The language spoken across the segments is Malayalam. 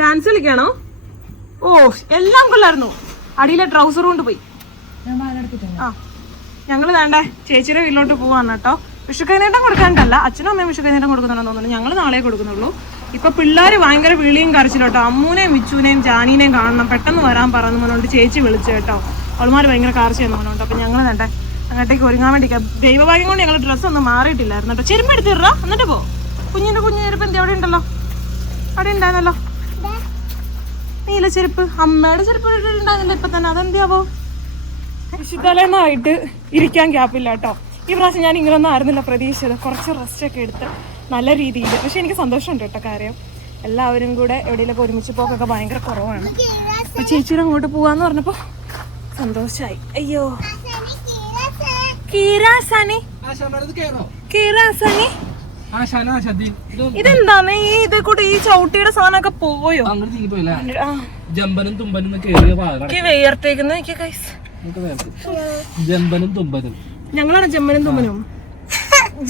ഡാൻസ് കളിക്കാണോ? ഓ എല്ലാം കൊള്ളായിരുന്നു. അടിയിലെ ട്രൗസർ കൊണ്ട് പോയി. ആ ഞങ്ങൾ വേണ്ടേ ചേച്ചിയുടെ വീട്ടിലോട്ട് പോവാണ് കേട്ടോ. വിഷുക്കൈനീട്ടം കൊടുക്കാണ്ടല്ല, അച്ഛനും അമ്മയും വിഷുക്കൈനീട്ടം കൊടുക്കുന്നുണ്ടെന്ന് തോന്നുന്നു. ഞങ്ങൾ നാളെ കൊടുക്കുന്നുള്ളൂ. ഇപ്പൊ പിള്ളേർ ഭയങ്കര വിളിയും കരച്ചിലോട്ടോ. അമ്മൂനെയും വിച്ചുവിനെയും ജാനീനെയും കാണണം, പെട്ടെന്ന് വരാൻ പറഞ്ഞു പറഞ്ഞുകൊണ്ട് ചേച്ചി വിളിച്ചു കേട്ടോ. അവൾമാർ ഭയങ്കര കാർച്ചയെന്ന് പറഞ്ഞുകൊണ്ട്. അപ്പൊ ഞങ്ങൾ വേണ്ടേ അങ്ങോട്ടേക്ക് ഒരുങ്ങാൻ വേണ്ടി. ദൈവഭാഗ്യം കൊണ്ട് ഞങ്ങൾ ഡ്രസ്സ് ഒന്നും മാറിയിട്ടില്ലായിരുന്നു കേട്ടോ. ചെരുപ്പ് എടുത്തിടാ എന്നിട്ട് പോ. കുഞ്ഞിന്റെ ചെരുപ്പ് എന്ത് അവിടെ ഉണ്ടല്ലോ, അവിടെ ഉണ്ടായിരുന്നല്ലോ നീല ചെരുപ്പ്. അമ്മയുടെ ചെരുപ്പ് ഇട്ടിട്ടുണ്ടായിരുന്നില്ല ഇപ്പൊ തന്നെ, അതെന്തിയാവോ? വിശുദ്ധലമായിട്ട് ഇരിക്കാൻ ഗ്യാപ്പില്ല കേട്ടോ. ഈ പ്രാവശ്യം ഞാൻ ഇങ്ങനൊന്നും ആയിരുന്നില്ല പ്രതീക്ഷിച്ചത്. കുറച്ച് റെസ്റ്റ് ഒക്കെ എടുത്ത് നല്ല രീതിയിൽ. പക്ഷെ എനിക്ക് സന്തോഷമുണ്ട് കേട്ടോ. കാര്യം എല്ലാവരും കൂടെ എവിടെയെങ്കിലൊക്കെ ഒരുമിച്ച് പോക്കൊക്കെ ഭയങ്കര കുറവാണ്. അപ്പൊ ചേച്ചിയുടെ അങ്ങോട്ട് പോവാന്ന് പറഞ്ഞപ്പോ സന്തോഷായി. അയ്യോ ഇതെന്താന്ന് ഇത് കൂടെ ഈ ചവിട്ടിയുടെ സാധനമൊക്കെ പോയോ? ജമ്പനും തുമ്പനും വേർത്തേക്കുന്ന ഞങ്ങളാണ് ജമ്പനും തുമ്പനും.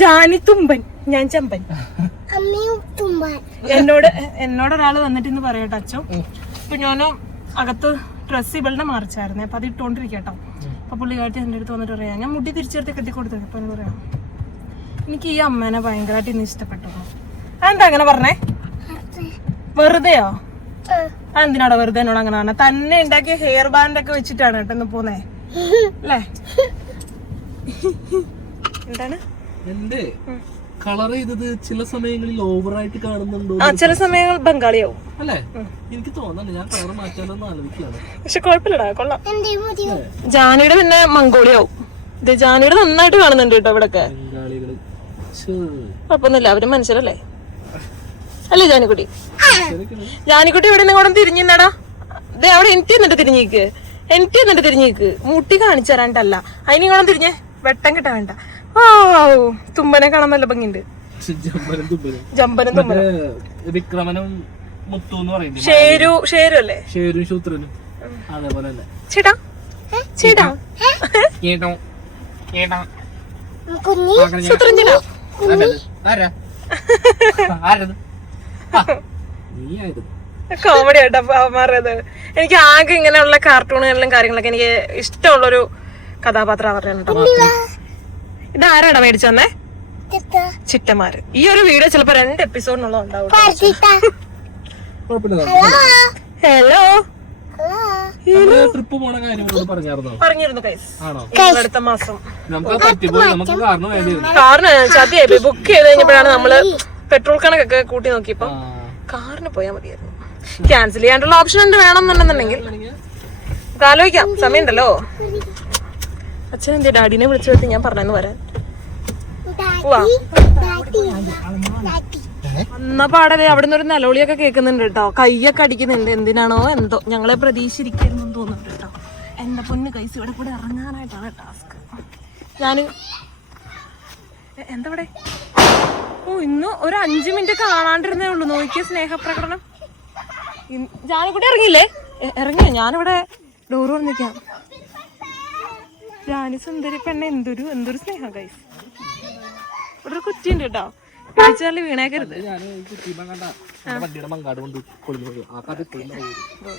ജാനി തുമ്പൻ, ഞാൻ ചമ്പൻ. എന്നോട് ഒരാള് വന്നിട്ട് ഇന്ന് പറയട്ടെ അച്ഛൻ. ഇപ്പൊ ഞാനും അകത്ത് ഡ്രസ്സ് ഇവളുടെ മറിച്ചായിരുന്നേ, അപ്പൊ അത് ഇട്ടോണ്ടിരിക്കട്ടോ. അപ്പൊ പുള്ളിക്കാട്ടി എന്റെ അടുത്ത് വന്നിട്ട് പറയാം, ഞാൻ മുടി തിരിച്ചെടുത്ത് കെട്ടിക്കൊടുത്തത്. അപ്പൊ പറയാം എനിക്ക് ഈ അമ്മേനെ ഭയങ്കരമായിട്ട് ഇന്ന് ഇഷ്ടപ്പെട്ടു. അതെന്താ അങ്ങനെ പറഞ്ഞേ? വെറുതെയോ? അതെന്തിനാടോ വെറുതെ എന്നോട് അങ്ങനെ പറഞ്ഞ? തന്നെ ഉണ്ടാക്കിയ ഹെയർ ബാൻഡ് ഒക്കെ വെച്ചിട്ടാണ് കേട്ടോ ഇന്ന് പോന്നേ അല്ലേ? എന്താണ് കളർ ചെയ്തത് ചില സമയങ്ങളിൽ ഓവറായിട്ട് കാണുന്നുണ്ടോ? ചില സമയങ്ങൾ ബംഗാളിയാവും അല്ലേ? എനിക്ക് തോന്നുന്നു ഞാൻ കളർ മാറ്റാനൊന്നും ആലോചിക്കുകയാണ്. പക്ഷെ കുഴപ്പമില്ലടാ, കൊള്ളാം. ജാനിയുടെ പിന്നെ മംഗോളിയാവും. ഇത് ജാനിയുടെ നന്നായിട്ട് കാണുന്നുണ്ട് കേട്ടോ ഇവിടൊക്കെ. കുഴപ്പമൊന്നുമില്ല, അവര് മനുഷ്യരല്ലേ അല്ലേ ജാനിക്കുട്ടി? ജാനിക്കുട്ടി ഇവിടെ നിങ്ങോട്ടും തിരിഞ്ഞിന്നടാ. ഇതേ അവിടെ എനിക്ക് എന്നിട്ട് തിരിഞ്ഞേക്ക് മുട്ടി കാണിച്ചു തരാണ്ടല്ല. അതിനിങ്ങോട്ടും തിരിഞ്ഞേ, വെട്ടം കിട്ടാൻ വേണ്ട. ഓ തുമ്പനെ കാണാൻ നല്ല ഭംഗിയുണ്ട്. ജമ്പനും തുമ്പനും വിക്രമനും മുത്തുന്ന് പറയുന്നത് ഷേരു അല്ലേ? ഷേരും ശൂത്രനും അതേപോലെ തന്നെ. ചേട്ടാ ചേട്ടാ സൂത്രൻ ചേട്ടാ കോമഡി ആയിട്ടാ അവന്മാരത്. എനിക്ക് ആകെ ഇങ്ങനെയുള്ള കാർട്ടൂണുകളിലും കാര്യങ്ങളൊക്കെ എനിക്ക് ഇഷ്ടമുള്ളൊരു കഥാപാത്രം അവരുടെ. ഇതാരാടാ മേടിച്ചു തന്നേ? ചിറ്റമാര്. ഈ ഒരു വീഡിയോ ചിലപ്പോ 2 എപ്പിസോഡിനുള്ള ഉണ്ടാവും. ഹലോ ട്രിപ്പ് പോണ കാര്യം പറഞ്ഞിരുന്നു അടുത്ത മാസം. കാറിന് ചതിയായി ബുക്ക് ചെയ്ത് കഴിഞ്ഞപ്പോഴാണ് നമ്മള് പെട്രോൾ കണക്കൊക്കെ കൂട്ടി നോക്കിയപ്പോ കാറിന് പോയാൽ മതിയായിരുന്നു. ക്യാൻസൽ ചെയ്യാനുള്ള ഓപ്ഷൻ ഉണ്ട് വേണമെന്നുണ്ടെന്നുണ്ടെങ്കിൽ ആലോചിക്കാം, സമയമുണ്ടല്ലോ. അച്ഛൻ എന്റെ ഡാഡിനെ വിളിച്ചു വരുത്തി ഞാൻ പറഞ്ഞു വരാൻ. അന്ന പാടവേ അവിടുന്ന് ഒരു നിലവിളിയൊക്കെ കേൾക്കുന്നുണ്ട് കേട്ടോ. കയ്യൊക്കെ അടിക്കുന്നുണ്ട്. എന്തിനാണോ എന്തോ ഞങ്ങളെ പ്രതീക്ഷിച്ചിരിക്കുന്നു തോന്നുന്നുണ്ട് കേട്ടോ. എന്റെ പൊന്ന് കൈസ് ഇവിടെ കൂടെ ഇറങ്ങാനായിട്ടാണ് ടാസ്ക്. ഞാന് എന്താ ഇവിടെ? ഓ ഇന്ന് ഒരു 5 മിനിറ്റ് കാണാണ്ടിരുന്നേ ഉള്ളൂ. നോക്കിയ സ്നേഹപ്രകടനം. ജാനിക്കുട്ടി ഇറങ്ങിയില്ലേ? ഇറങ്ങിയോ? ഞാനിവിടെ ഡോറ് വന്നിക്കാം. ജാനി സുന്ദരി പെണ്ണ, എന്തൊരു സ്നേഹം ഗൈസ്. ഇവിടെ ഒരു കുറ്റിയുണ്ട് കേട്ടോ, പിടിച്ചാല് വീണേക്കരുത്.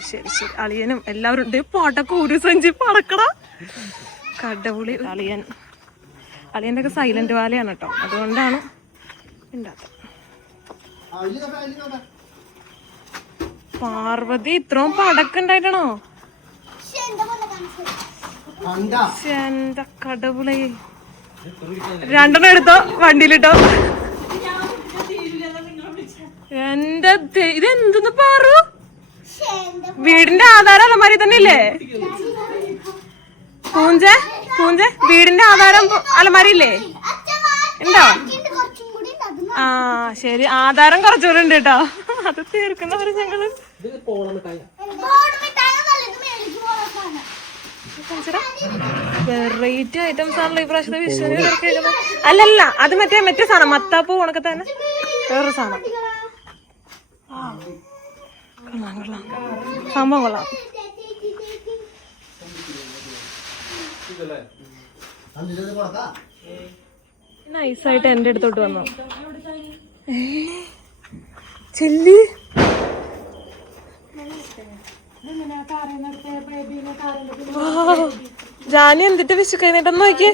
ശരി ശരി. അളിയനും എല്ലാവരും ഉണ്ട്. പാട്ടൊക്കെ ഒരു സഞ്ചി പടക്കട കടവുളി. അളിയന്റെ ഒക്കെ സൈലന്റ് വാലയാണ് കേട്ടോ, അതുകൊണ്ടാണ് ഉണ്ടാത്തത്. പാർവതി ഇത്രയും പടക്കുണ്ടായിട്ടാണോ? എന്താ കടവുളി. 2 എടുത്തോ, വണ്ടിയിലിട്ടോ. എന്റെ ഇതെന്തെന്ന് പാറു? വീടിന്റെ ആധാരം അലമാരി തന്നെ ഇല്ലേ? പൂഞ്ചെ വീടിന്റെ ആധാരം അലമാരി ഇല്ലേ? ഉണ്ടോ? ആ ശരി, ആധാരം കുറച്ചുകൂടെ ഉണ്ട് കേട്ടോ. അത് തീർക്കുന്നവര് ഞങ്ങള്. വെറൈറ്റി ഐറ്റംസ് ആണല്ലോ ഈ പ്രാവശ്യത്തെ വിഷുവിന്. അല്ലല്ല, അത് മറ്റേ സാധനം മത്താപ്പൂ ഉണക്കെ തന്നെ വേറൊരു സാധനം. സംഭവം കൊള്ളാം. നൈസായിട്ട് എന്റെ അടുത്തോട്ട് വന്നു. ചെല്ലി ജാനി എന്തിട്ട് വിശുക്കഴിഞ്ഞിട്ടൊന്ന് നോക്കിയേ.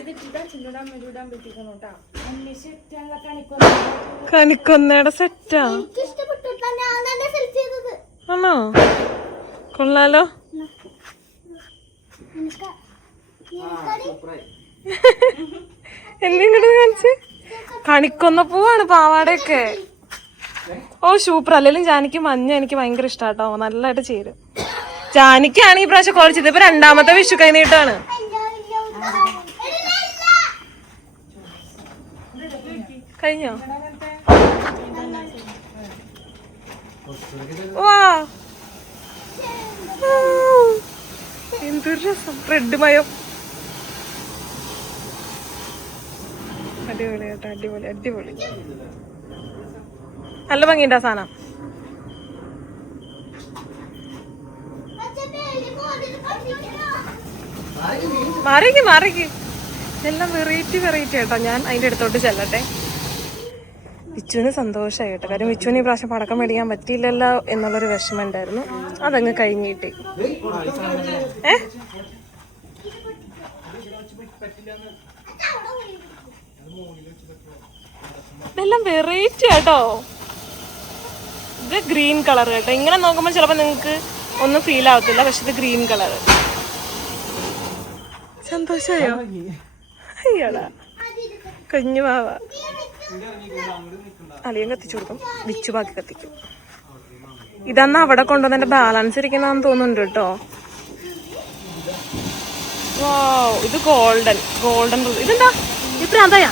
കണിക്കൊന്നയുടെ സെറ്റാ ആണോ? കൊള്ളാലോ. എന്തിങ്ങോട്ട് കാണിച്ച് കണിക്കൊന്ന പൂവാണ് പാവാടയൊക്കെ. ഓ സൂപ്പർ. അല്ലെങ്കിലും ജാനിക്ക് മഞ്ഞ എനിക്ക് ഭയങ്കര ഇഷ്ടാട്ടോ, നല്ലതായിട്ട് ചേരും. ജാനിക്കാണ് ഈ പ്രാവശ്യം കുറച്ച്. ഇതിപ്പോ രണ്ടാമത്തെ വിഷു കൈനീട്ടാണ്. കഴിഞ്ഞോ? വാ എന്തൊരു രസം. റെഡ് മയം. അടിപൊളി കേട്ടോ, അടിപൊളി അടിപൊളി. നല്ല ഭംഗിയുണ്ടാ സാധനം. മാറിക്ക് മാറിക്ക്. ഇതെല്ലാം വെറൈറ്റി വെറൈറ്റി കേട്ടോ. ഞാൻ അതിന്റെ അടുത്തോട്ട് ചെല്ലട്ടെ. വിച്ചുവിന് സന്തോഷമായി കേട്ടോ. കാര്യം വിച്ചുവിന് ഈ പ്രാവശ്യം പടക്കം മേടിക്കാൻ പറ്റിയില്ലല്ലോ എന്നുള്ളൊരു വിഷമം ഉണ്ടായിരുന്നു. അതങ്ങ് കഴിഞ്ഞിട്ട് ഇതെല്ലാം വെറൈറ്റി കേട്ടോ. ഇത് ഗ്രീൻ കളർ കേട്ടോ. ഇങ്ങനെ നോക്കുമ്പോൾ ചിലപ്പോൾ നിങ്ങൾക്ക് ഒന്നും ഫീൽ ആവത്തില്ല, പക്ഷെ ഇത് ഗ്രീൻ കളർ. സന്തോഷമായോ? അയ്യടാ കുഞ്ഞു മാവ. അളിയൻ കത്തിച്ചു കൊടുക്കും, വിച്ചു ബാക്കി കത്തിക്കും. ഇതന്ന് അവിടെ കൊണ്ടുവന്നെ ബാലൻസ് ഇരിക്കണമെന്ന് തോന്നുന്നുണ്ട് കേട്ടോ. ഓ ഇത് ഗോൾഡൻ ഗോൾഡൻ. ഇതെന്താ ഈ പ്രാന്തയാ?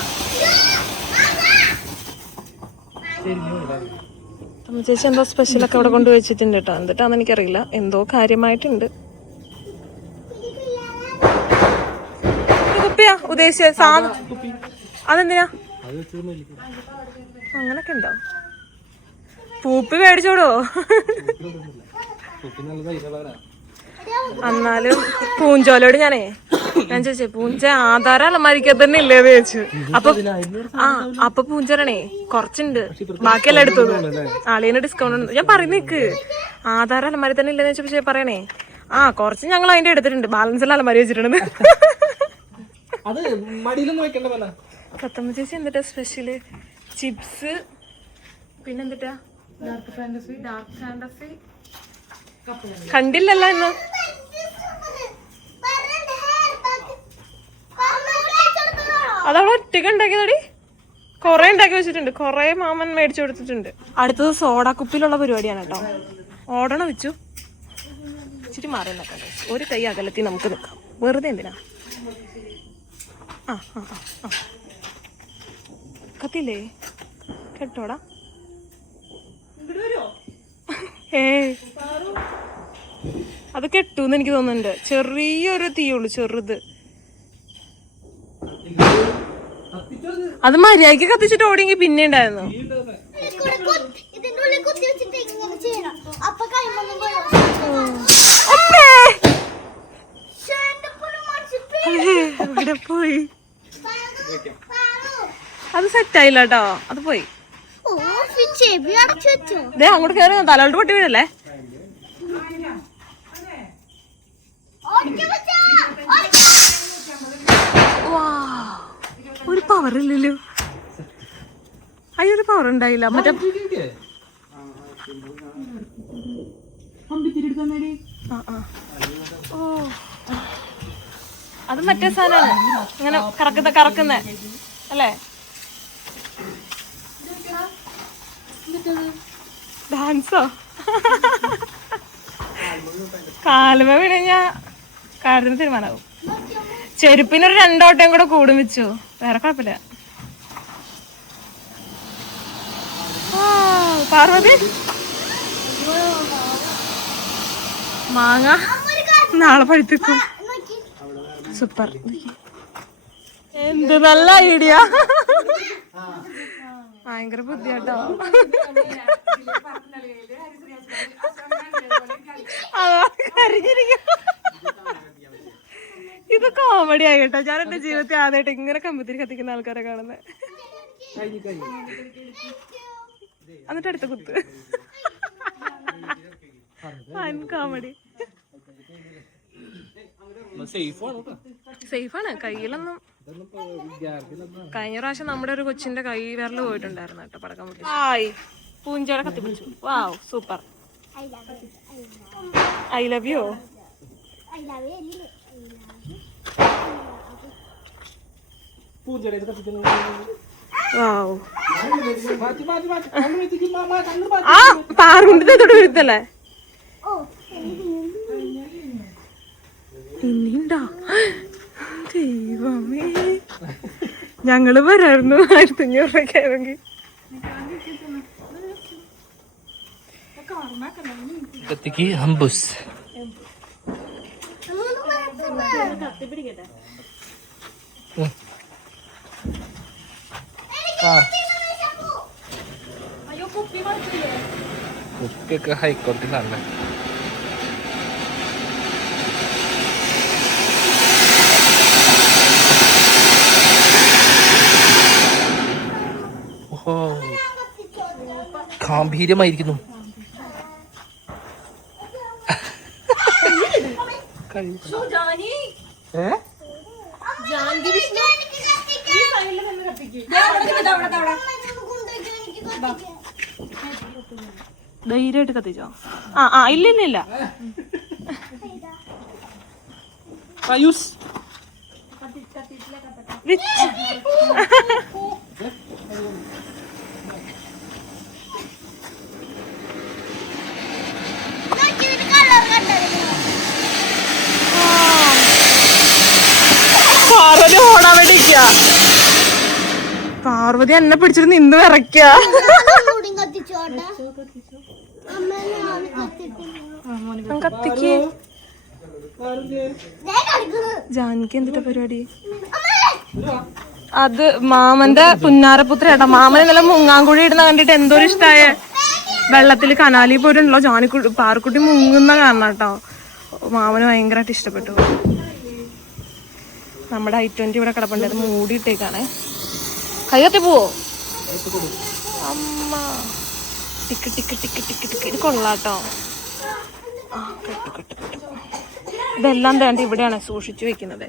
ചേച്ചി എന്തോ സ്പെഷ്യലൊക്കെ അവിടെ കൊണ്ട് വെച്ചിട്ടുണ്ട് കേട്ടോ. എന്നിട്ടാന്ന് എനിക്കറിയില്ല, എന്തോ കാര്യമായിട്ടുണ്ട്. കുപ്പിയാ ഉദ്ദേശിച്ച സാധനം? അതെന്തിനാ? അങ്ങനൊക്കെ ഉണ്ടോ? പൂപ്പി മേടിച്ചോടോ. എന്നാലും പൂഞ്ചോലോട് ഞാൻ ചോദിച്ചേ, പൂഞ്ച ആധാര അലമാരിക്ക തന്നെ ഇല്ലേന്ന് ചോദിച്ചു. അപ്പൊ പൂഞ്ചരണേ കുറച്ചുണ്ട്, ബാക്കിയെല്ലാം എടുത്തത്. ആളിന് ഡിസ്കൗണ്ട് ഉണ്ട്. ഞാൻ പറയുന്നേക്ക് ആധാര അലമാരി തന്നെ ഇല്ലെന്ന് വെച്ചാൽ. പക്ഷെ പറയണേ കുറച്ച് ഞങ്ങൾ അതിന്റെ എടുത്തിട്ടുണ്ട്, ബാലൻസ് എല്ലാം അലമാരി വെച്ചിട്ടുണ്ട്. പത്തമ്മ ചേച്ചി എന്തിട്ടാ സ്പെഷ്യല്? ചിപ്സ്, പിന്നെന്തിട്ടാ ഡാർക്ക് ഫാന്റസി കണ്ടില്ലല്ലോ ഇന്ന്. അതവിടെ ഒറ്റക്ക് ഉണ്ടാക്കിയതടി. കൊറേ ഉണ്ടാക്കി വെച്ചിട്ടുണ്ട്, കൊറേ മാമൻ മേടിച്ചു കൊടുത്തിട്ടുണ്ട്. അടുത്തത് സോഡ കുപ്പിയിലുള്ള പരിപാടിയാണ് കേട്ടോ. ഓടണം വെച്ചു ഇച്ചിരി മാറി നിൽക്കാം. ഒരു കൈ അകലത്തിൽ നമുക്ക് നിൽക്കാം. വെറുതെ എന്തിനാ? കത്തില്ലേ? കേട്ടോടാ. അത് കെട്ടൂന്ന് എനിക്ക് തോന്നുന്നുണ്ട്. ചെറിയൊരു തീയുള്ളു, ചെറുത്. അത് മര്യാദക്ക് കത്തിച്ചിട്ട് ഓടിയെങ്കിൽ പിന്നെ ഉണ്ടായിരുന്നു. ഇവിടെ പോയി. അത് സെറ്റായില്ല കേട്ടോ, അത് പോയി. അങ്ങോട്ട് കയറി തലോട്ട് പൊട്ടി വീഴല്ലേ. ഒരു പവർ ഇല്ലല്ലോ. അതിനൊരു പവർ ഉണ്ടായില്ല. മറ്റേ അത് മറ്റേ സാധനമാണ്, ഇങ്ങനെ കറക്കുന്ന അല്ലേ? ഡാൻസോ? കാലുമ വീണ കാര്യത്തിന് തീരുമാനാവും. ചെരുപ്പിനൊരു 2 ഓട്ടയും കൂടെ കൂടും വെച്ചു. വേറെ കുഴപ്പമില്ല. പാർവതി മാങ്ങ നാളെ പഴുത്തിക്കും. സൂപ്പർ. എന്ത് നല്ല ഐഡിയ. ഭയങ്കര ബുദ്ധിയാട്ടോ. ഇത് കോമഡി ആയിട്ടോ. ഞാൻ എന്റെ ജീവിതത്തിൽ ആദ്യമായിട്ട് ഇങ്ങനെ കമ്പത്തിരി കത്തിക്കുന്ന ആൾക്കാരെ കാണുന്നത്. എന്നിട്ട് അടുത്ത കുത്ത്. കോമഡി. സേഫാണ്, കയ്യിലൊന്നും. കഴിഞ്ഞ പ്രാവശ്യം നമ്മുടെ ഒരു കൊച്ചിന്റെ കൈ വിരല് പോയിട്ടുണ്ടായിരുന്നു കേട്ടോ പടക്കം പൊട്ടി. ഹായ്, പൂഞ്ചയുടെ കത്തിപ്പിടിച്ചു. Wow, super. I love you. ആ പാറുണ്ടിന്റെ തൊട്ട് വീഴ്ത്തല്ലേ ഇനിണ്ടാ. ദൈവമേ, ഞങ്ങള് വരായിരുന്നു 1500 രൂപയ്ക്കാണെങ്കിൽ. കുപ്പിയൊക്കെ ഹൈക്കോടതിയിലാണ്. ഓഹോ, ഗാംഭീര്യമായിരിക്കുന്നു. ധൈര്യമായിട്ട് കത്തിച്ചോ. ആ ഇല്ല പാർവതി ഓടാൻ വേണ്ടി പാർവതി എന്നെ പിടിച്ചിട്ട് നിന്ന് വിറയ്ക്ക. കത്തിക്ക്. ജാനകി എന്തിട്ട പരിപാടി? അത് മാമന്റെ പുന്നാരപുത്ര ഏട്ടാ. മാമൻ ഇന്നലെ മുങ്ങാങ്കുഴി ഇടുന്ന കണ്ടിട്ട് എന്തോരം ഇഷ്ടായ. വെള്ളത്തിൽ കനാലി പോയിട്ടുണ്ടല്ലോ ജാനിക്കുട്ടി പാറക്കുട്ടി മുങ്ങുന്ന കാരണം കേട്ടോ. മാമന് ഭയങ്കരമായിട്ട് ഇഷ്ടപ്പെട്ടു. നമ്മുടെ i20 ഇവിടെ കിടപ്പുണ്ട്, അത് മൂടിയിട്ടേക്കാണേ. കൈ കത്തി പോവോ അമ്മ? Tick tick tick tick tick. ഇത് കൊള്ളാട്ടോ. ഇതെല്ലാം വേണ്ട ഇവിടെയാണ് സൂക്ഷിച്ചു വെക്കുന്നത്.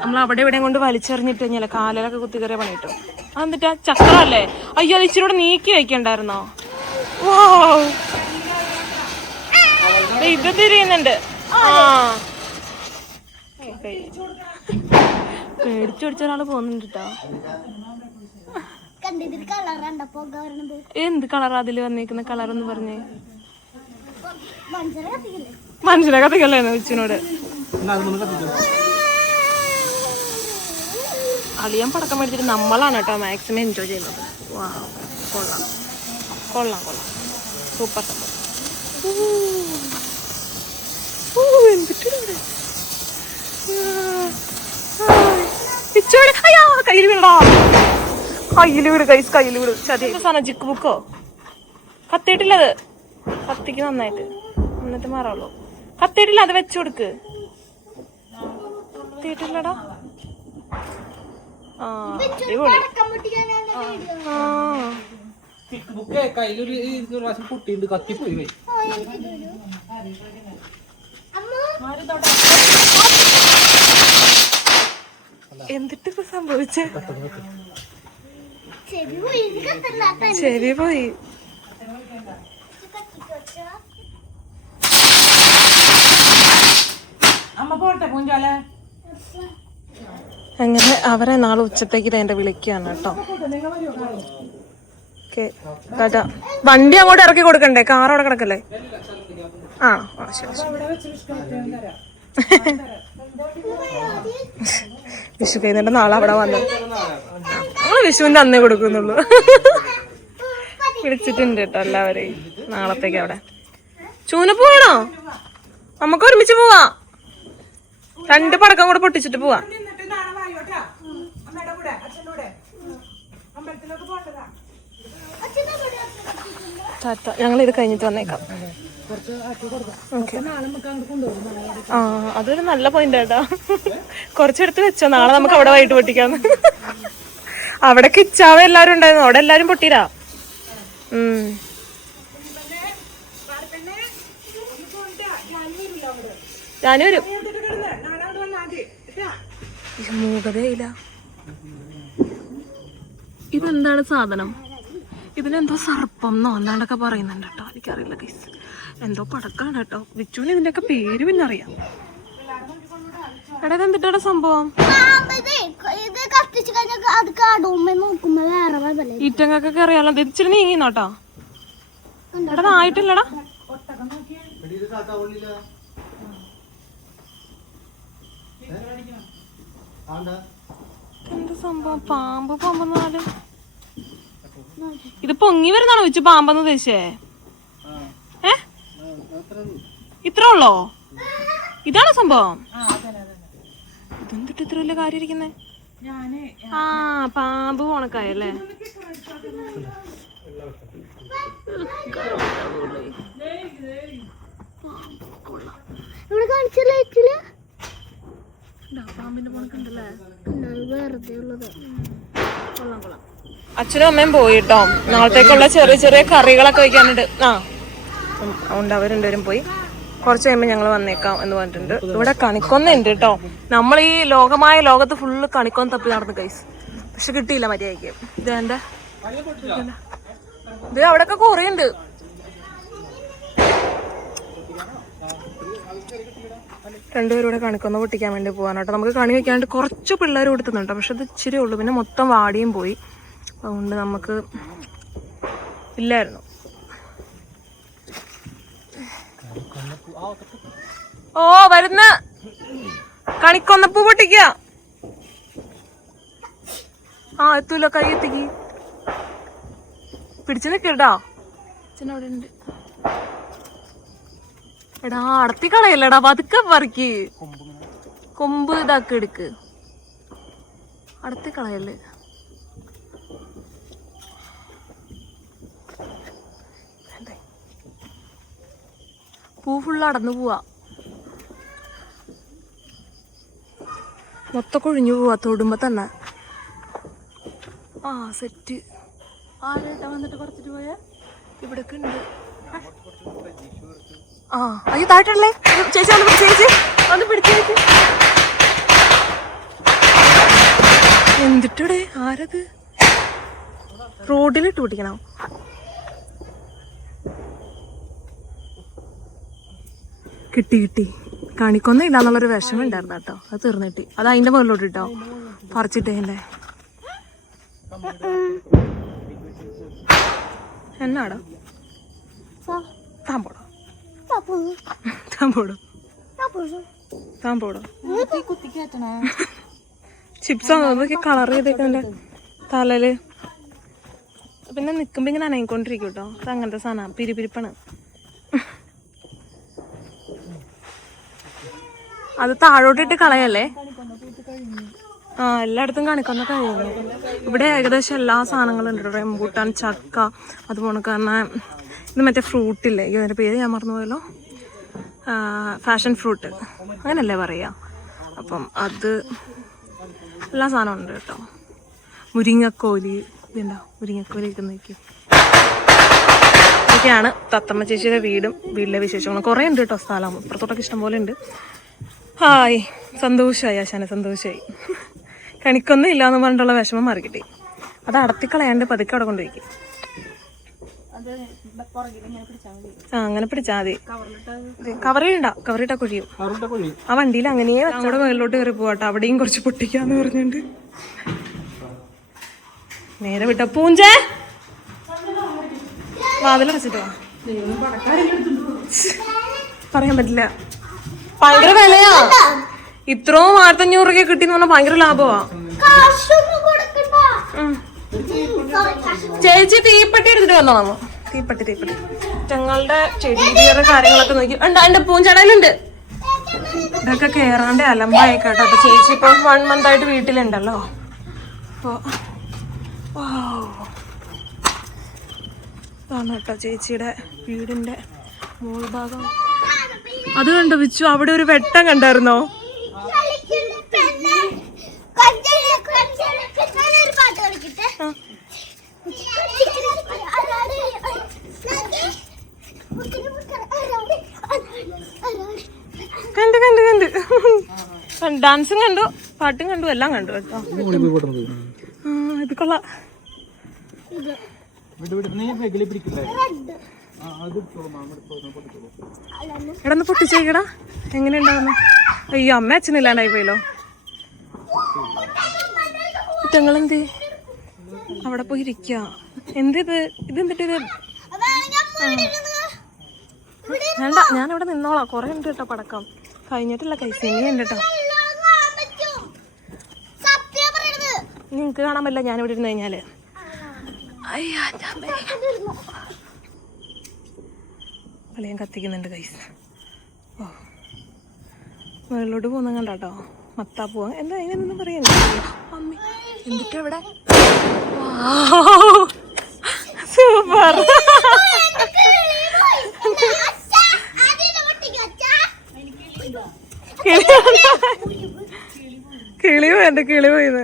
നമ്മൾ അവിടെ ഇവിടെ കൊണ്ട് വലിച്ചെറിഞ്ഞിട്ട് കഴിഞ്ഞാൽ കാലിലൊക്കെ കുത്തി കയറിയ പണി കിട്ടും. അതെന്നിട്ടാ ചക്രമല്ലേ? അയ്യോ, അത് ഇച്ചിരി കൂടെ നീക്കി വെക്കണ്ടായിരുന്നോ? ഇത് തിരിയുന്നുണ്ട്. പേടിച്ചു പിടിച്ച ഒരാള് പോകുന്നുണ്ട് കേട്ടോ. എന്ത് കളറാ അതില് വന്നേക്കുന്ന കളറെന്ന് പറഞ്ഞേ? മനുഷ്യനെ കത്തിക്കല്ലേ വെച്ചിനോട്. അളിയാൻ പടക്കം മേടിച്ചിട്ട് നമ്മളാണ് കേട്ടോ മാക്സിമം എൻജോയ് ചെയ്യുന്നത്. വാ, കൊള്ളാം കൊള്ളാം കൊള്ളാം, സൂപ്പർ സൂപ്പർ. എന്തിട്ട് കയ്യിൽ വീടോ, കയ്യിൽ വീട് കൈസ്, കയ്യിൽ വീട്. ചതി സാധനം ജിക്ക് ബുക്കോ കത്തിയിട്ടില്ലത്. കത്തിക്ക് നന്നായിട്ട് എന്നിട്ട് മാറുള്ളൂ. കത്തിയിട്ടില്ല, അത് വെച്ചു കൊടുക്ക്. കത്തിയിട്ടില്ലടാ. എന്തിട്ട് സംഭവിച്ചേ? ചെവി പോയി. അങ്ങനെ അവരെ നാളെ ഉച്ചത്തേക്ക് എന്റെ വിളിക്കുകയാണ് കേട്ടോ. ടാറ്റാ. വണ്ടി അങ്ങോട്ട് ഇറക്കി കൊടുക്കണ്ടേ? കാർ അവിടെ കിടക്കല്ലേ? ആ ശരി ശരി. വിഷു കഴിഞ്ഞിട്ട് നാളെ അവിടെ വന്നത്. നമ്മള് വിഷുവിന്റെ അന്നേ കൊടുക്കുന്നുള്ളൂ. വിളിച്ചിട്ടുണ്ട് കേട്ടോ എല്ലാവരെയും നാളത്തേക്ക്. അവിടെ ചൂന പോവാണോ? നമുക്ക് ഒരുമിച്ച് പോവാ. 2 പടക്കം കൂടെ പൊട്ടിച്ചിട്ട് പോവാ. ഞങ്ങൾ ഇത് കഴിഞ്ഞിട്ട് വന്നേക്കാം. ആ അതൊരു നല്ല പോയിന്റ് കേട്ടോ. കുറച്ചെടുത്ത് വെച്ചോ, നാളെ നമുക്ക് അവിടെ വൈകിട്ട് പൊട്ടിക്കാന്ന്. അവിടെ കിച്ചാവ എല്ലാരും ഉണ്ടായിരുന്നു, അവിടെ എല്ലാരും പൊട്ടിരാ. ഞാനും വരും. മൂകതയില്ല. ഇതെന്താണ് സാധനം? ഇതിനെന്തോ സർപ്പം എന്നോ എന്താണ്ടൊക്കെ പറയുന്നുണ്ട് കേട്ടോ, എനിക്കറിയില്ല ഗൈസ്. എന്തോ പടക്കാണ് കേട്ടോ. വിച്ചുവിന് ഇതിൻ്റെയൊക്കെ പേര് പിന്നെ അറിയാം. എടാ ഇതെന്തിട്ടാ സംഭവം? ഈറ്റങ്ങൾക്കൊക്കെ അറിയാലോ. ഇച്ചിരി നീങ്ങിന്നോട്ടോ. എടാ ആയിട്ടില്ലടാ. എന്ത് സംഭവം? പാമ്പ് പാമ്പെന്നാല് ഇത് പൊങ്ങി വരുന്നാണോ വെച്ച് പാമ്പെന്ന് ഉദ്ദേശിച്ചേ? ഇത്ര ഉള്ളോ? ഇതാണ് സംഭവം. ഇതെന്തിട്ട് ഇത്ര വലിയ കാര്യം ഇരിക്കുന്നേ? ആ പാമ്പ് ഉണക്കായല്ലേ? പാമ്പിന്റെ പോണക്കുണ്ടല്ലേ? അച്ഛനും അമ്മയും പോയിട്ടോ. നാളത്തേക്കുള്ള ചെറിയ ചെറിയ കറികളൊക്കെ വയ്ക്കാനുണ്ട്. അതുകൊണ്ട് അവർ രണ്ടുപേരും പോയി. കുറച്ച് കഴിയുമ്പോൾ ഞങ്ങൾ വന്നേക്കാം എന്ന് പറഞ്ഞിട്ടുണ്ട്. ഇവിടെ കണിക്കൊന്ന ഉണ്ട് കേട്ടോ. നമ്മൾ ഈ ലോകത്ത് ഫുള്ള് കണിക്കൊന്ന തപ്പി നടന്നു ഗൈസ്, പക്ഷെ കിട്ടിയില്ല മര്യാദയ്ക്ക്. ഇതെന്റെ ഇത് അവിടെയൊക്കെ കുറേ ഉണ്ട്. രണ്ടുപേരും ഇവിടെ കണിക്കൊന്ന പൊട്ടിക്കാൻ വേണ്ടി പോകാനോട്ടോ. നമുക്ക് കണി വെക്കാണ്ട് കുറച്ച് പിള്ളേർ കൊടുത്തുന്നുണ്ടോ, പക്ഷെ അത് ഇച്ചിരി ഉള്ളു. പിന്നെ മൊത്തം വാടിയും പോയി. അതുകൊണ്ട് നമുക്ക് ഇല്ലായിരുന്നു. ഓ വരുന്ന കണിക്കൊന്നപ്പൂ പൊട്ടിക്ക. എത്തൂല, കൈ എത്തിക്ക്. പിടിച്ചു നിക്കടാ. അച്ഛനവിടെ ഉണ്ട്. എടാ അടത്തി കളയല്ലടാ, പതുക്കെ പറിക്ക്. കൊമ്പ് ഇതാക്കി എടുക്ക്, അടത്തി കളയല്ലേ. പൂ ഫുള്ള് അടന്നു പോവാ, മൊത്തം കൊഴിഞ്ഞു പോവാ തൊടുമ്പോ തന്നെ. സെറ്റ്. ആരേട്ടാ വന്നിട്ട് പറിച്ചിട്ട് പോയാ? ഇവിടൊക്കെ ഉണ്ട്. അയ്യോ താഴട്ടല്ലേ ചേച്ചി, ഒന്ന് ചേച്ചി ഒന്ന് പിടിച്ചേച്ചി. എന്തിട്ടൂടെ? ആരത്? റോഡിലിട്ട് പിടിക്കണോ? കിട്ടി. കണിക്കൊന്നും ഇല്ലാന്നുള്ളൊരു വിഷമം ഉണ്ടായിരുന്നു കേട്ടോ. അത് തീർന്നിട്ടി. അത് അതിന്റെ മുകളിലോട്ട് ഇട്ടോ പറിച്ചിട്ടേന്റെ. എന്നാടാ ചിപ്സാണോ കളർ ചെയ്തേക്കന്റെ തലല്. പിന്നെ നിക്കുമ്പോ ഇങ്ങനെ അനങ്ങിക്കൊണ്ടിരിക്കും കേട്ടോ. അത് അങ്ങനത്തെ സാധനം പിരിപ്പിരിപ്പാണ്. അത് താഴോട്ടിട്ട് കളയല്ലേ. എല്ലായിടത്തും കണിക്കൊന്ന കഴിയുന്നു. ഇവിടെ ഏകദേശം എല്ലാ സാധനങ്ങളും ഉണ്ട്. റംബൂട്ടാൻ, ചക്ക, അതുപോലെ കാരണം ഇത് മറ്റേ ഫ്രൂട്ടില്ലേ, ഇതിൻ്റെ പേര് ഞാൻ മറന്നുപോയല്ലോ. ഫാഷൻ ഫ്രൂട്ട് അങ്ങനല്ലേ പറയുക. അപ്പം അത് എല്ലാ സാധനവും ഉണ്ട് കേട്ടോ. മുരിങ്ങക്കോലി, ഇതുണ്ടോ മുരിങ്ങക്കോലി ഇരിക്കുന്നേക്ക്. ഇതൊക്കെയാണ് തത്തമ്മ ചേച്ചിയുടെ വീട്ടിലെ വിശേഷങ്ങൾ. കുറേ ഉണ്ട് കേട്ടോ സ്ഥലം. ഇപ്പുറത്തോട്ടൊക്കെ ഇഷ്ടം പോലെ ഉണ്ട്. ഹായ്, സന്തോഷമായി ആശാനെ, സന്തോഷമായി. കണിക്കൊന്നും ഇല്ലാന്ന് പറഞ്ഞിട്ടുള്ള വിഷമം മാറിക്കിട്ടി. അത് അടത്തിക്കളയാണ്ട് പതുക്കെ അവിടെ കൊണ്ടുപോയിക്കും. അങ്ങനെ പിടിച്ചാ മതി. കവറിട്ടാ കുഴിയും. ആ വണ്ടിയിൽ അങ്ങനെ നമ്മുടെ മുകളിലോട്ട് കയറി പോവാട്ടോ. അവിടെയും കുറച്ച് പൊട്ടിക്കാന്ന് പറഞ്ഞുകൊണ്ട് നേരെ വിട്ടോ. പൂഞ്ചേ വാതിലടച്ചിട്ടോ. പറയാൻ പറ്റില്ല, ഭയങ്കര വിലയാ. ഇത്രയും 1500 രൂപ കിട്ടിന്ന് പറഞ്ഞാൽ ഭയങ്കര ലാഭമാ. ചേച്ചി തീപ്പെട്ടി എടുത്തിട്ട് വന്നോ? നമ്മ തീപ്പെട്ടി ഞങ്ങളുടെ ചെടിയുടെ കാര്യങ്ങളൊക്കെ നോക്കി എന്റെ പൂഞ്ചടയിലുണ്ട്. ഇതൊക്കെ കേറാണ്ട് അലമ്പായിക്കോട്ടെ. അപ്പൊ ചേച്ചി ഇപ്പൊ 1 month ആയിട്ട് വീട്ടിലുണ്ടല്ലോ. അപ്പൊ ഇതാണ് കേട്ടോ ചേച്ചിയുടെ വീടിന്റെ മോൾ ഭാഗം. അത് കണ്ടോ വിച്ചു? അവിടെ ഒരു വെട്ടം കണ്ടായിരുന്നോ? ഡാൻസും കണ്ടു, പാട്ടും കണ്ടു, എല്ലാം കണ്ടു കേട്ടോ. ഇത് കൊള്ളാം. എടാ ഒന്ന് പൊട്ടിച്ചേക്കടാ, എങ്ങനെയുണ്ടാവുന്നു? അയ്യോ അമ്മ അച്ഛനില്ലാണ്ടായി പോയല്ലോ. കുറ്റങ്ങളെന്ത് അവിടെ പോയി ഇരിക്ക. എന്തിത് ഇതെന്തിട്ട് ഇത്? വേണ്ട, ഞാനിവിടെ നിന്നോളാം. കുറെ ഉണ്ട് കേട്ടോ പടക്കം. കഴിഞ്ഞിട്ടില്ല, ഇനിയുണ്ട് കേട്ടോ. നിങ്ങക്ക് കാണാൻ പറ്റില്ല ഞാനിവിടെ ഇരുന്ന് കഴിഞ്ഞാല്. കളിയാൻ കത്തിക്കുന്നുണ്ട് കൈസ്. ഓ മുകളിലോട്ട് പോകുന്ന കണ്ടാട്ടോ. മത്താ പോവാ എന്താ അതിനൊന്നും പറയാൻ അമ്മ. എന്നിട്ട് ഇവിടെ സൂപ്പർ. കിളി വേണ്ട, കിളി പോയത്.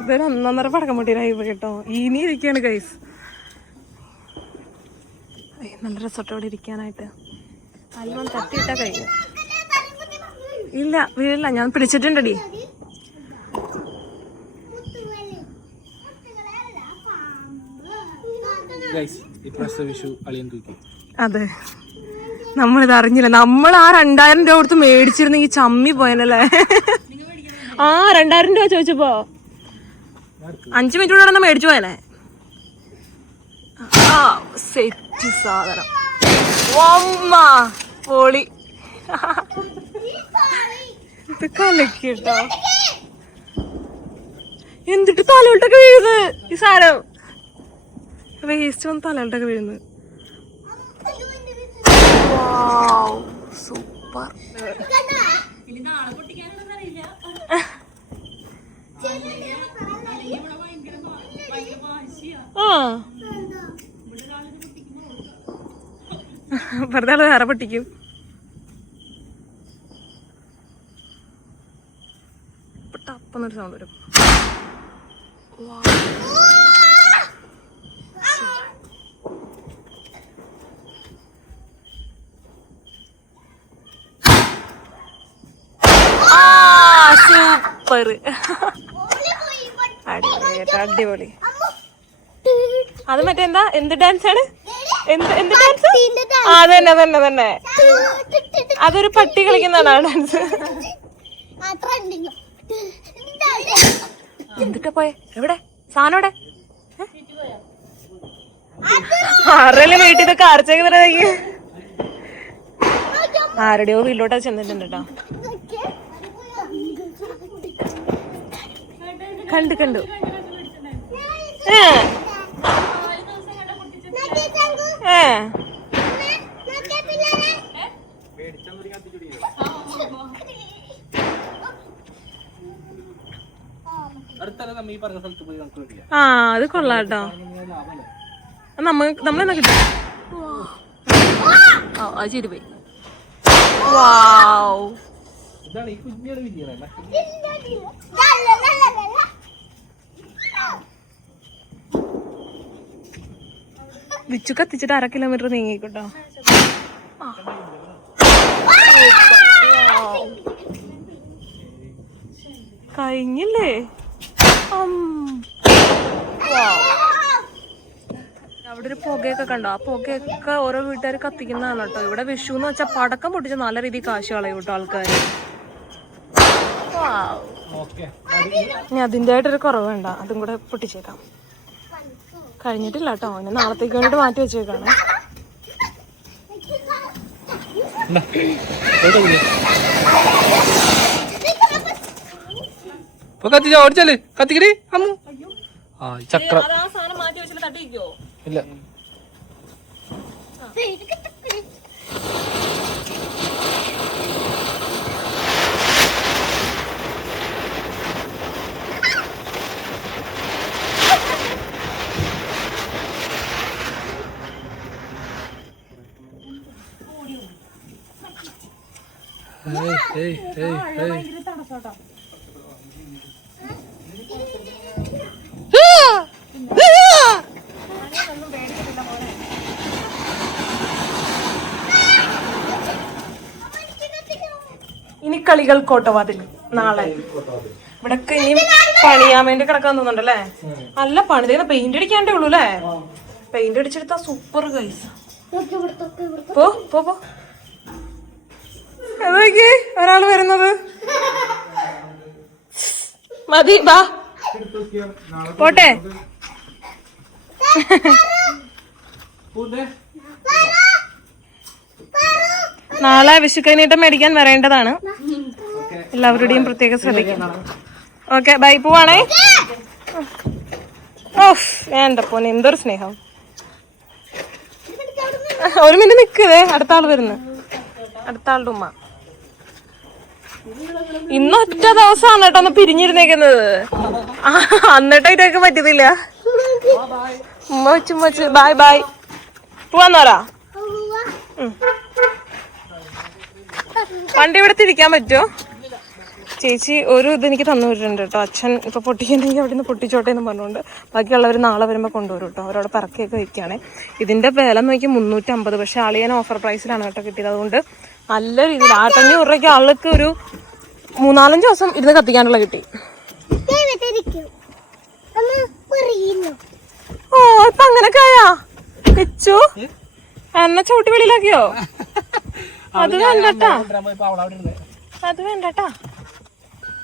ഇതൊരു 1.5 പടക്കം പൊട്ടിയിലായി കേട്ടോ. ഇനി ഇരിക്കാണ് കൈസ്. നല്ല രസത്തോടെ ഇരിക്കാനായിട്ട്. അല്പം തട്ടിയിട്ടാ കഴിഞ്ഞു. ഇല്ല വീഴില്ല, ഞാൻ പിടിച്ചിട്ടുണ്ടടി. അതെ, നമ്മളിത് അറിഞ്ഞില്ല. നമ്മൾ ആ 2000 രൂപ കൊടുത്ത് മേടിച്ചിരുന്നെങ്കിൽ ചമ്മി പോയനല്ലേ. 2000 രൂപ ചോദിച്ചപ്പോ 5 മിനിറ്റ് കൂടെ മേടിച്ചു പോയനെ. സെറ്റ് സാധനം പൊളി. ഇത് കലക്കിട്ടോ. എന്നിട്ട് തലയിട്ടൊക്കെ വീഴുന്നത് ഈ സാധനം. വേസ്റ്റ് വന്ന് തലയിട്ടൊക്കെ വീഴുന്നത്. സൂപ്പർ. വെറുതെ ആള് വേറെ പൊട്ടിക്കും. ടപ്പൊന്നൊരു സൗണ്ട് വരും. സൂപ്പർ. അടിപൊളി. അത് മറ്റേ എന്താ, എന്ത് ഡാൻസ് ആണ്? എന്ത് ഡാൻസ്? അതന്നെ തന്നെ തന്നെ. അതൊരു പട്ടി കളിക്കുന്നതാണ് ആ ഡാൻസ്. എന്തിട്ടാ പോയെ? എവിടെ സാധനം? എവിടെ ആരുടെയും വീട്ടിൽ ഇതൊക്കെ അരച്ചേക്ക്. ആരുടെയോ വീട്ടിലോട്ടാ ചെന്നിട്ടുണ്ട് കേട്ടോ. കണ്ടു. അത് കൊള്ളാട്ടോ. നമ്മളെന്നാ കിട്ടും. അത് ശരി പോയി. വിച്ചു കത്തിച്ചിട്ട് 1/2 കിലോമീറ്റർ നീങ്ങിക്കോട്ടോ. കഴിഞ്ഞില്ലേ? അവിടെ ഒരു പുകയൊക്കെ കണ്ടോ? ആ പുകയൊക്കെ ഓരോ വീട്ടുകാർ കത്തിക്കുന്നതാണ് കേട്ടോ. ഇവിടെ വിഷു എന്ന് വെച്ചാൽ പടക്കം പൊട്ടിച്ച് നല്ല രീതിയിൽ കാശ് കളയും കേട്ടോ ആൾക്കാർ. ഇനി അതിൻ്റെ ആയിട്ടൊരു കുറവ് വേണ്ട, അതും കൂടെ പൊട്ടിച്ചേക്കാം. കഴിഞ്ഞിട്ടില്ല കേട്ടോ, ഇനി നാളത്തേക്ക് വേണ്ടിട്ട് മാറ്റി വെച്ചേക്കാണ്. ഓടിച്ചാല് കത്തിക്കടി അമ്മു. ചക്രം ഇല്ല. കളികൾ കോട്ടവാതിൽ നാളെ ഇവിടൊക്കെ ഇനി പണിയാൻ വേണ്ടി കിടക്കാൻ തോന്നുന്നുണ്ടല്ലേ. നല്ല പണി ചെയ്യുന്ന പെയിന്റ് അടിക്കാണ്ടേ ഉള്ളൂ അല്ലേ. പെയിന്റ് അടിച്ചെടുത്താ സൂപ്പർ ഗൈസ്. പോ പോ പോ. അതൊക്കെ ഒരാള് വരുന്നത് മതി ബാ പോട്ടെ. നാളെ വിഷുക്കൈനീട്ടം മേടിക്കാൻ വരേണ്ടതാണ്. എല്ലാവരുടെയും പ്രത്യേകം ശ്രദ്ധിക്കണം. Okay bye. പോവാണേ. ഓഫ് വേണ്ട പോന്നെ. എന്തൊരു സ്നേഹം. ഒരു മിനിറ്റ് നിൽക്കതേ. അടുത്ത ആള് വരുന്നു. അടുത്ത ആളുടെ ഉമ്മ. ഇന്ന് ഒറ്റ ദിവസമാണ് കേട്ടോ ഒന്ന് പിരിഞ്ഞിരുന്നേക്കുന്നത്. അന്നിട്ടായിട്ടൊക്കെ പറ്റത്തില്ല. ഉമ്മ വെച്ച് ബൈ ബൈ. പോവാന്നോരാ. വണ്ടി ഇവിടെ തിരിക്കാൻ പറ്റുമോ? ചേച്ചി ഒരു ഇത് എനിക്ക് തന്നു വിട്ടിട്ടുണ്ട് കേട്ടോ. അച്ഛൻ ഇപ്പൊ പൊട്ടിക്കുന്നെങ്കിൽ അവിടെ നിന്ന് പൊട്ടിച്ചോട്ടെ എന്ന് പറഞ്ഞുകൊണ്ട് ബാക്കിയുള്ളവർ നാളെ വരുമ്പോൾ കൊണ്ടുവരും കേട്ടോ. അവരവിടെ പറക്കിയൊക്കെ വെക്കുകയാണേ. ഇതിന്റെ വില നോക്കി 350. പക്ഷെ ആളിയാൻ ഓഫർ പ്രൈസിലാണ് കേട്ടോ കിട്ടിയത്. അതുകൊണ്ട് നല്ല രീതിയിൽ 1500 രൂപയ്ക്ക് ആൾക്ക് ഒരു 3-4 ദിവസം ഇരുന്ന് കത്തിക്കാനുള്ള കിട്ടി. ഓ ഇപ്പൊ അങ്ങനൊക്കെ ആയാ വെച്ചു. എന്നെ ചവിട്ടി വെളിയിലാക്കിയോ? അത് വേണ്ടട്ടാ, അത് വേണ്ടട്ടാ.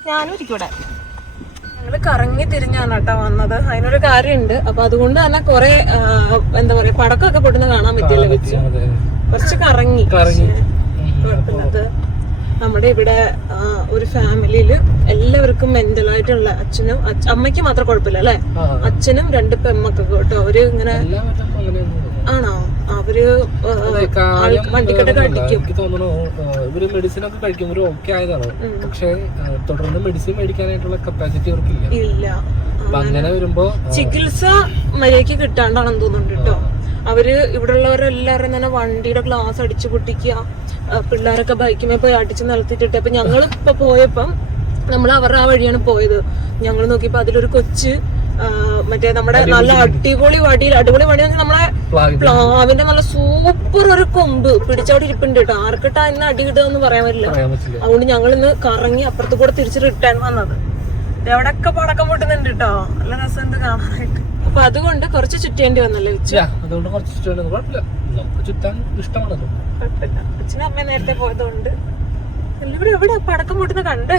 ഞാനും ഇരിക്കൂടെ. ഞങ്ങള് കറങ്ങി തിരിഞ്ഞാണ് കേട്ടോ വന്നത്. അതിനൊരു കാര്യമുണ്ട്. അപ്പൊ അതുകൊണ്ട് തന്നെ കൊറേ എന്താ പറയാ പടക്കമൊക്കെ പൊട്ടുന്ന കാണാൻ പറ്റില്ല. വെച്ച് കുറച്ച് കറങ്ങി. കുഴപ്പമില്ലാത്ത നമ്മുടെ ഇവിടെ ഒരു ഫാമിലിയില് എല്ലാവർക്കും മെന്റലായിട്ടുള്ള അച്ഛനും അമ്മയ്ക്ക് മാത്രം കുഴപ്പമില്ല അല്ലെ. അച്ഛനും 2 പെമ്മക്കൊക്കെ കേട്ടോ. അവര് ഇങ്ങനെ ആണോ അവര് വണ്ടിക്കെട്ടൊക്കെ അടിക്കും. ഇവര് മെഡിസിൻ ഒക്കെ കഴിക്കും. ഇവര് ഓക്കെ ആയതാണ്. പക്ഷെ തുടർന്ന് മെഡിസിൻ മേടിക്കാനായിട്ടുള്ള കപ്പാസിറ്റി അവർക്കില്ല. ഇല്ല. അങ്ങനെ വരുമ്പോ ചികിത്സ മര്യാദക്ക് കിട്ടാണ്ടാണെന്ന് തോന്നുന്നുണ്ട് കേട്ടോ. അവര് ഇവിടെ ഉള്ളവരെല്ലാവരും തന്നെ വണ്ടിയുടെ ഗ്ലാസ് അടിച്ചു പൊട്ടിക്കുക. പിള്ളേരൊക്കെ ബൈക്കുമേ പോയി അടിച്ച് നിലത്തിട്ടിട്ട്. അപ്പൊ ഞങ്ങളിപ്പോ പോയപ്പം നമ്മൾ അവരുടെ ആ വഴിയാണ് പോയത്. ഞങ്ങൾ നോക്കിയപ്പോ അതിലൊരു കൊച്ച് മറ്റേ നമ്മുടെ നല്ല അടിപൊളി വടി നമ്മളെ പ്ലാവിന്റെ നല്ല സൂപ്പർ ഒരു കൊമ്പ് പിടിച്ചവിടെ ഇരിപ്പുണ്ട് കേട്ടോ. ആർക്കിട്ടാ ഇന്ന് അടി കിട്ടുക പറയാൻ പറ്റില്ല. അതുകൊണ്ട് ഞങ്ങൾ ഇന്ന് കറങ്ങി അപ്പുറത്ത് കൂടെ തിരിച്ച് റിട്ടേൺ വന്നത്. എവിടെയൊക്കെ പടക്കം പൊട്ടുന്നുണ്ട് കേട്ടോ. നല്ല രസമുണ്ട് കാണാനായിട്ട്. അപ്പൊ അതുകൊണ്ട് കുറച്ച് ചുറ്റേണ്ടി വന്നല്ലേ വെച്ചു. അതുകൊണ്ട് കുറച്ച് ചുറ്റാൻ ഇഷ്ടമാണല്ലോ. കുഴപ്പമില്ല. അച്ഛനും അമ്മയും നേരത്തെ പോയതുകൊണ്ട് എല്ലാവരും എവിടെ പടക്കം പൊട്ടുന്ന കണ്ടേ.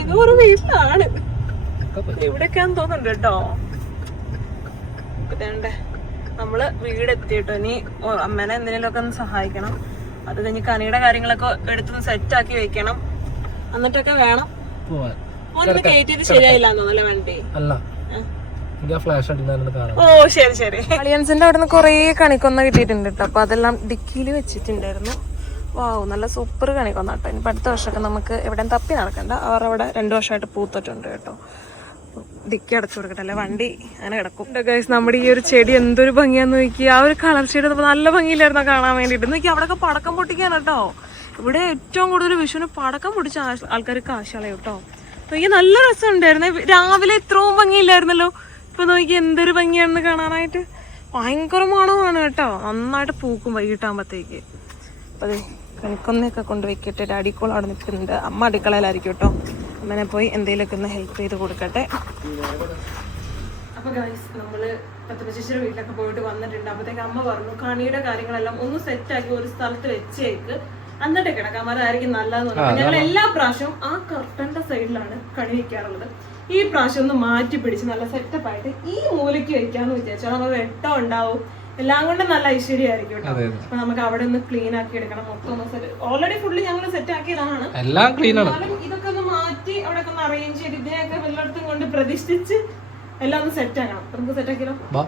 ഏതോ ഒരു വീട്ടിലാണ്. ഇവിടെയൊക്കെയാന്ന് തോന്നുന്നുണ്ട് കേട്ടോ. ഇതേണ്ടേ നമ്മള് വീടെത്തി കേട്ടോ. ഇനി അമ്മേനെ എന്തെങ്കിലും ഒക്കെ ഒന്ന് സഹായിക്കണം. അത് കഴിഞ്ഞ് കനിയുടെ കാര്യങ്ങളൊക്കെ എടുത്തൊന്ന് സെറ്റ് ആക്കി വെക്കണം. എന്നിട്ടൊക്കെ വേണം ഒന്ന് കയറ്റിയത്. ശരിയായില്ലാന്ന് തോന്നല്ലേ വണ്ടി. ഓ ശരി ശരി. അലിയൻസിന്റെ അവിടെ നിന്ന് കൊറേ കണിക്കൊന്ന കിട്ടിയിട്ടുണ്ട് കേട്ടോ. അപ്പൊ അതെല്ലാം ഡിക്കിയിൽ വെച്ചിട്ടുണ്ടായിരുന്നു. വാവ് നല്ല സൂപ്പർ കണിക്കൊന്ന കേട്ടോ. ഇനി അടുത്ത വർഷമൊക്കെ നമുക്ക് എവിടെയും തപ്പി നടക്കണ്ട. അവർ അവിടെ 2 വർഷമായിട്ട് പൂത്തിട്ടുണ്ട് കേട്ടോ. ഡിക്കി അടച്ചു കൊടുക്കട്ടെ, അല്ലെ വണ്ടി അങ്ങനെ കിടക്കും. ഗൈസ് നമ്മുടെ ഈ ഒരു ചെടി എന്തൊരു ഭംഗിയാന്ന് നോക്കി. ആ ഒരു കളർ ഷെയ്ഡ് നല്ല ഭംഗിയിലായിരുന്നു കാണാൻ വേണ്ടിയിട്ട്. നോക്കി അവിടെയൊക്കെ പടക്കം പൊട്ടിക്കാണ് കേട്ടോ. ഇവിടെ ഏറ്റവും കൂടുതൽ വിഷുവിന് പടക്കം പൊട്ടിച്ച ആൾക്കാർ കാശാളയും കേട്ടോ. നോക്കി നല്ല രസം ഉണ്ടായിരുന്നു. രാവിലെ ഇത്രയും ഭംഗിയില്ലായിരുന്നല്ലോ. ഇപ്പൊ നോക്കി എന്തൊരു ഭംഗിയാണെന്ന് കാണാനായിട്ട്. ഭയങ്കര മണമാണ് കേട്ടോ. നന്നായിട്ട് പൂക്കും വൈകിട്ടാകുമ്പോഴത്തേക്ക്. അപ്പൊ അതെ കണിക്കൊന്നയൊക്കെ കൊണ്ട് വെക്കട്ടെ. ഡാഡിക്കോൾ അവിടെ നിൽക്കുന്നുണ്ട്. അമ്മ അടുക്കളയിലായിരിക്കും കേട്ടോ. അമ്മനെ പോയി എന്തെങ്കിലുമൊക്കെ ഒന്ന് ഹെൽപ്പ് ചെയ്ത് കൊടുക്കട്ടെ. അപ്പൊ ഗൈസ് നമ്മള് പത്തുപച്ചേച്ചിയുടെ വീട്ടിലൊക്കെ പോയിട്ട് വന്നിട്ടുണ്ട്. അപ്പത്തേക്ക് അമ്മ പറഞ്ഞു കണിയുടെ കാര്യങ്ങളെല്ലാം ഒന്ന് സെറ്റാക്കി ഒരു സ്ഥലത്ത് വെച്ചേക്ക്, എന്നിട്ട് കിടക്കാം, അതായിരിക്കും നല്ലതെന്ന് പറഞ്ഞു. ഞങ്ങൾ എല്ലാ പ്രാവശ്യവും ആ കർട്ടന്റെ സൈഡിലാണ് കണി വെക്കാറുള്ളത്. ഈ പ്രാവശ്യം ഒന്ന് മാറ്റി പിടിച്ച് നല്ല സെറ്റപ്പ് ആയിട്ട് ഈ മൂലയ്ക്ക് വെക്കാന്ന് വിചാരിച്ചാൽ നമുക്ക് വെട്ടം ഉണ്ടാവും. എല്ലാം കൊണ്ട് നല്ല ഐശ്വര്യമായിരിക്കും കേട്ടോ. അപ്പൊ നമുക്ക് അവിടെ ഒന്ന് ക്ലീൻ ആക്കി എടുക്കണം. മൊത്തം ഒന്ന് ഓൾറെഡി ഫുള്ള് ഞങ്ങൾ സെറ്റ് ആക്കിയതാണ്. ഇതൊക്കെ ഒന്ന് മാറ്റി അവിടെ ഒന്ന് അറേഞ്ച് ചെയ്ത് ഇതിനെയൊക്കെ എല്ലായിടത്തും കൊണ്ട് പ്രതിഷ്ഠിച്ച് എല്ലാം ഒന്ന് സെറ്റ് ആക്കണം. നമുക്ക് സെറ്റ് ആക്കിയാലോ.